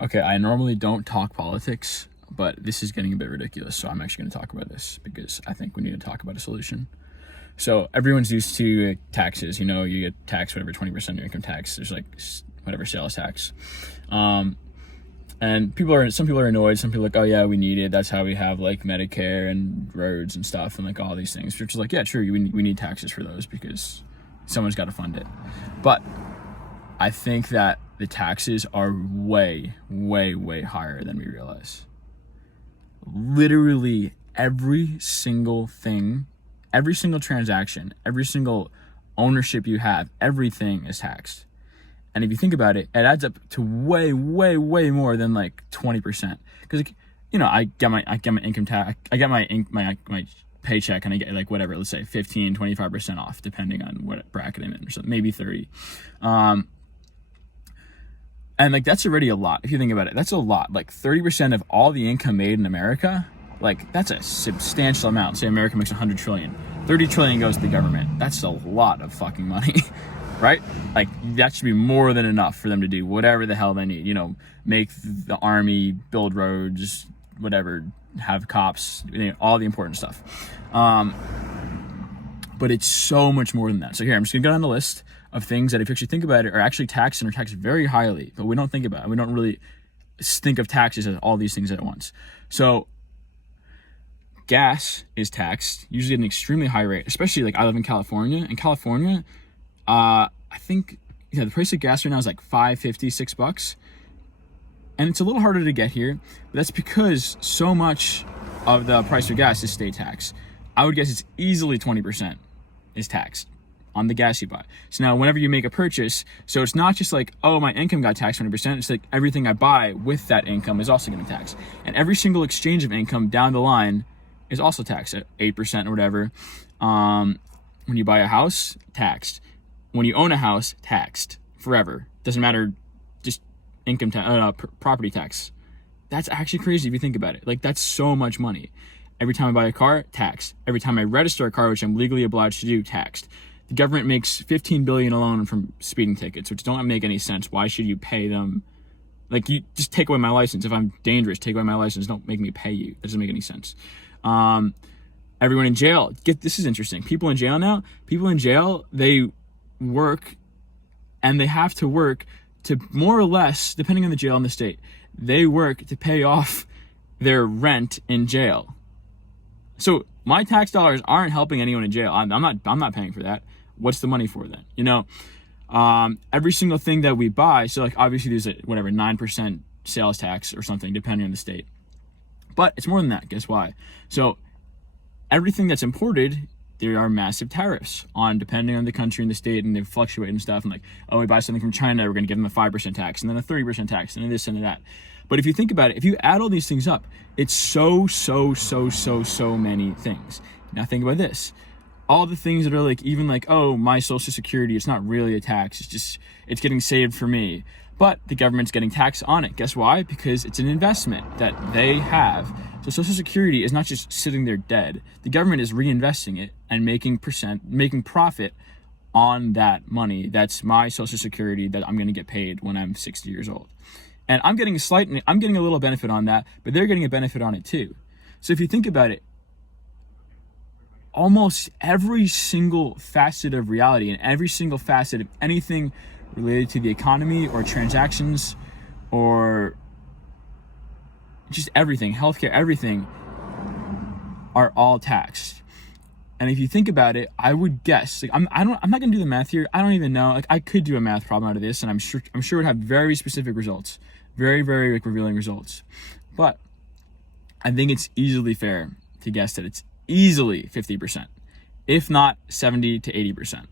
Okay, I normally don't talk politics, but this is getting a bit ridiculous, so I'm actually going to talk about this because I think we need to talk about a solution. So everyone's used to taxes. You get taxed whatever 20% of your income tax. There's like whatever sales tax, and some people are annoyed. Some people are like, oh yeah, we need it. That's how we have like Medicare and roads and stuff and like all these things. Which is like, yeah, true. We need taxes for those because someone's got to fund it. But I think that the taxes are way, way, way higher than we realize. Literally every single thing, every single transaction, every single ownership you have, everything is taxed. And if you think about it, it adds up to way, way, way more than like 20%. Because I get my income tax, I get my paycheck, and I get like whatever, let's say 15, 25% off, depending on what bracket I'm in, or something, maybe 30. And like that's already a lot. If you think about it, that's a lot. Like 30% of all the income made in America, like that's a substantial amount. Say America makes 100 trillion, 30 trillion goes to the government. That's a lot of fucking money, right? Like that should be more than enough for them to do whatever the hell they need. Make the army, build roads, whatever, have cops, all the important stuff. But it's so much more than that. So here, I'm just gonna go down the list of things that if you actually think about it are actually taxed and are taxed very highly, but we don't think about it. We don't really think of taxes as all these things at once. So gas is taxed, usually at an extremely high rate, especially like I live in California. In California, I think the price of gas right now is like $5.50, $6. And it's a little harder to get here, but that's because so much of the price of gas is state tax. I would guess it's easily 20% is taxed on the gas you buy. So now whenever you make a purchase, so it's not just like, oh, my income got taxed 20%, it's like everything I buy with that income is also getting taxed. And every single exchange of income down the line is also taxed at 8% or whatever. When you buy a house, taxed. When you own a house, taxed forever. Doesn't matter, just income tax, property tax. That's actually crazy if you think about it. Like that's so much money. Every time I buy a car, taxed. Every time I register a car, which I'm legally obliged to do, taxed. The government makes $15 billion alone from speeding tickets, which don't make any sense. Why should you pay them? Like, you just take away my license. If I'm dangerous, take away my license. Don't make me pay you. That doesn't make any sense. Everyone in jail. This is interesting. People in jail now, they work, and they have to work to more or less, depending on the jail and the state, they work to pay off their rent in jail. So my tax dollars aren't helping anyone in jail. I'm not paying for that. What's the money for then? Every single thing that we buy. So like obviously there's a 9% sales tax or something depending on the state, but it's more than that. Guess why? So everything that's imported, there are massive tariffs on depending on the country and the state, and they fluctuate and stuff. And like, oh, we buy something from China, we're going to give them a 5% tax, and then a 30% tax, and then this and that. But if you think about it, if you add all these things up, it's so many things. Now think about this. All the things that are like, even like, oh, my Social Security, it's not really a tax. It's getting saved for me. But the government's getting taxed on it. Guess why? Because it's an investment that they have. So Social Security is not just sitting there dead. The government is reinvesting it and making profit on that money. That's my Social Security that I'm going to get paid when I'm 60 years old. And I'm getting a little benefit on that, but they're getting a benefit on it too. So if you think about it, almost every single facet of reality and every single facet of anything related to the economy or transactions or just everything, healthcare, everything, are all taxed. And if you think about it, I would guess, like, I'm not gonna do the math here. I don't even know. Like, I could do a math problem out of this, and I'm sure it would have very specific results, very, very like revealing results. But I think it's easily fair to guess that it's easily 50%, if not 70 to 80%.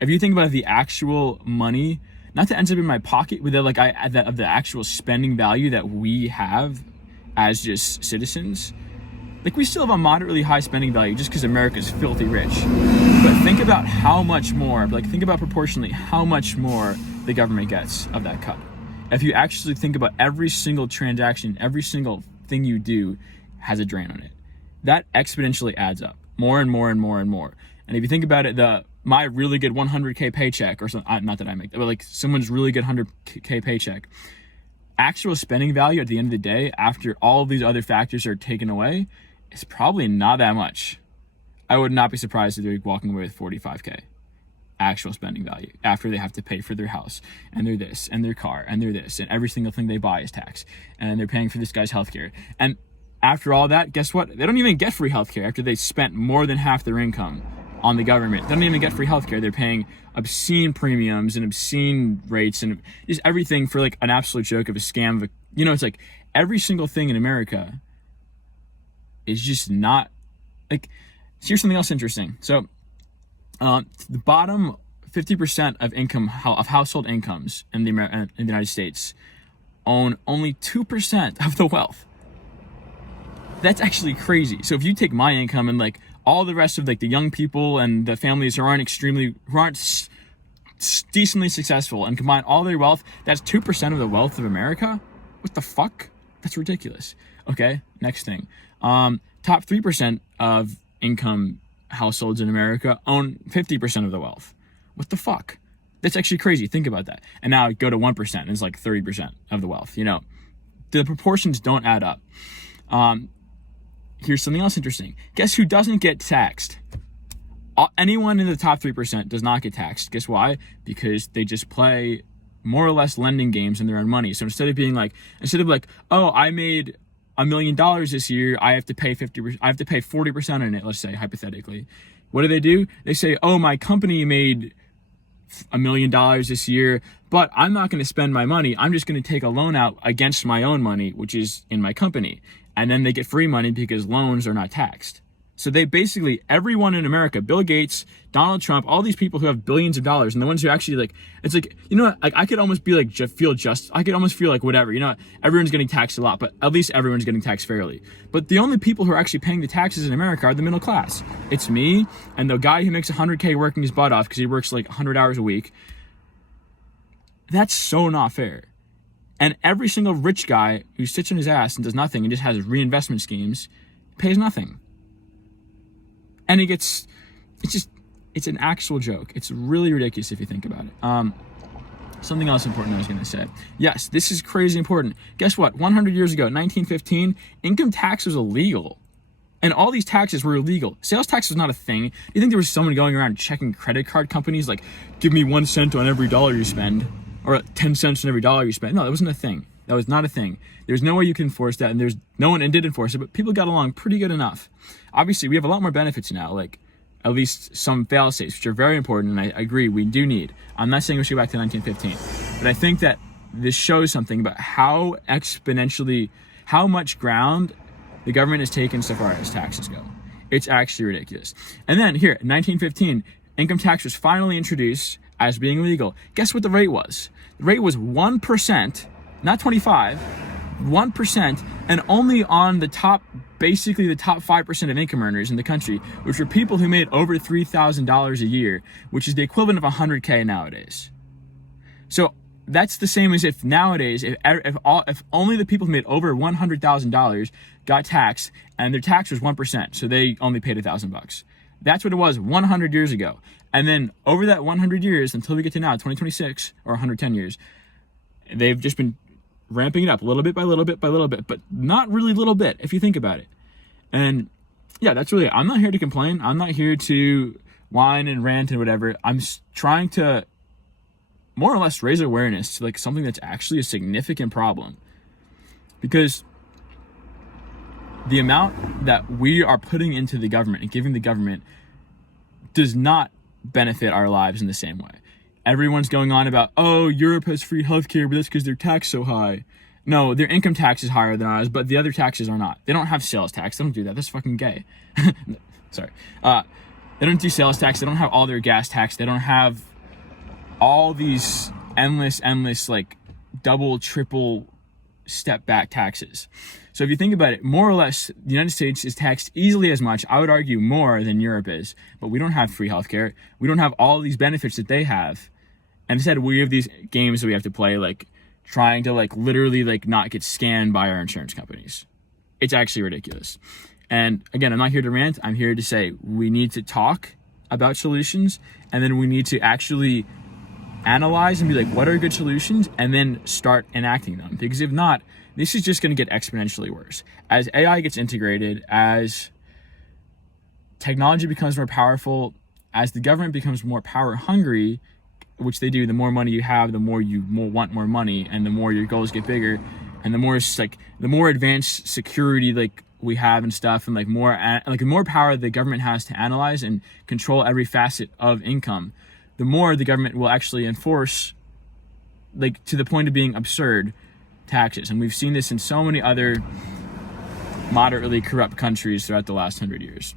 If you think about the actual money, not that ends up in my pocket, but of the actual spending value that we have as just citizens, like we still have a moderately high spending value just because America's filthy rich. But think about how much more, think about proportionally how much more the government gets of that cut. If you actually think about every single transaction, every single thing you do has a drain on it. That exponentially adds up more and more and more and more. And if you think about it, my really good 100K paycheck, or something, not that I make, but like someone's really good 100K paycheck, actual spending value at the end of the day, after all of these other factors are taken away, is probably not that much. I would not be surprised if they're walking away with 45K actual spending value after they have to pay for their house and their this and their car and their this, and every single thing they buy is tax, and they're paying for this guy's healthcare. And after all that, guess what? They don't even get free healthcare after they spent more than half their income on the government. They don't even get free healthcare. They're paying obscene premiums and obscene rates and just everything for like an absolute joke of a scam of a, it's like every single thing in America is just not like. Here's something else interesting. So the bottom 50% of income, of household incomes in the United States own only 2% of the wealth. That's actually crazy. So if you take my income and like all the rest of like the young people and the families who aren't decently successful and combine all their wealth, that's 2% of the wealth of America. What the fuck? That's ridiculous. Okay, next thing. Top 3% of income households in America own 50% of the wealth. What the fuck? That's actually crazy. Think about that. And now go to 1% and it's like 30% of the wealth. The proportions don't add up. Here's something else interesting. Guess who doesn't get taxed? Anyone in the top 3% does not get taxed. Guess why? Because they just play more or less lending games in their own money. So instead of like, oh, I made $1 million this year, I have to pay 40% in it, let's say, hypothetically. What do? They say, oh, my company made $1 million this year, but I'm not going to spend my money. I'm just going to take a loan out against my own money, which is in my company. And then they get free money because loans are not taxed. So they basically, everyone in America, Bill Gates, Donald Trump, all these people who have billions of dollars, and the ones who actually like, it's like, I could almost be like, I could almost feel like whatever, everyone's getting taxed a lot, but at least everyone's getting taxed fairly. But the only people who are actually paying the taxes in America are the middle class. It's me and the guy who makes 100K working his butt off because he works like 100 hours a week. That's so not fair. And every single rich guy who sits on his ass and does nothing and just has reinvestment schemes pays nothing. And it's an actual joke. It's really ridiculous if you think about it. Something else important I was going to say. Yes, this is crazy important. Guess what? 100 years ago, 1915, income tax was illegal. And all these taxes were illegal. Sales tax was not a thing. Do you think there was someone going around checking credit card companies like, give me 1 cent on every dollar you spend, or 10 cents on every dollar you spend? No, that wasn't a thing. That was not a thing. There's no way you can enforce that, and there's no one did enforce it, but people got along pretty good enough. Obviously, we have a lot more benefits now, like at least some fail-safes, which are very important, and I agree, we do need. I'm not saying we should go back to 1915, but I think that this shows something about how much ground the government has taken so far as taxes go. It's actually ridiculous. And then here, 1915, income tax was finally introduced as being legal. Guess what the rate was? The rate was 1%, not 25, 1%, and only on the top 5% of income earners in the country, which were people who made over $3,000 a year, which is the equivalent of 100K nowadays. So that's the same as if nowadays, if only the people who made over $100,000 got taxed, and their tax was 1%, so they only paid $1,000. That's what it was 100 years ago. And then over that 100 years, until we get to now, 2026, or 110 years, they've just been ramping it up little bit by little bit by little bit, but not really little bit if you think about it. And yeah, that's really it. I'm not here to complain. I'm not here to whine and rant and whatever. I'm trying to more or less raise awareness to like something that's actually a significant problem, because the amount that we are putting into the government and giving the government does not benefit our lives in the same way. Everyone's going on about, oh, Europe has free healthcare, but that's because their tax so high. No, their income tax is higher than ours, but the other taxes are not. They don't have sales tax. They don't do that. That's fucking gay. Sorry. They don't do sales tax. They don't have all their gas tax. They don't have all these endless, like double, triple step back taxes. So if you think about it, more or less, the United States is taxed easily as much, I would argue more than Europe is, but we don't have free healthcare. We don't have all these benefits that they have. And instead, we have these games that we have to play, like trying to like literally like not get scammed by our insurance companies. It's actually ridiculous. And again, I'm not here to rant. I'm here to say we need to talk about solutions, and then we need to actually analyze and be like, what are good solutions, and then start enacting them. Because if not, this is just going to get exponentially worse. As AI gets integrated, as technology becomes more powerful, as the government becomes more power hungry, which they do, the more money you have, the more you want more money, and the more your goals get bigger, and the more advanced security like we have and stuff, and the more power the government has to analyze and control every facet of income, the more the government will actually enforce, like to the point of being absurd, taxes. And we've seen this in so many other moderately corrupt countries throughout the last 100 years.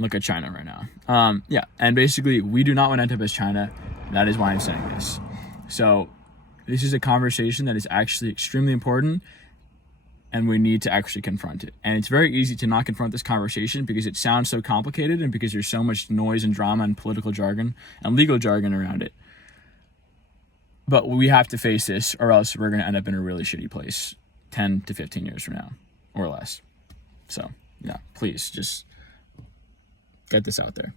Look at China right now. Yeah, and basically we do not want to end up as China. That is why I'm saying this. So this is a conversation that is actually extremely important, and we need to actually confront it. And it's very easy to not confront this conversation because it sounds so complicated and because there's so much noise and drama and political jargon and legal jargon around it. But we have to face this, or else we're going to end up in a really shitty place 10 to 15 years from now or less. So yeah, please just get this out there.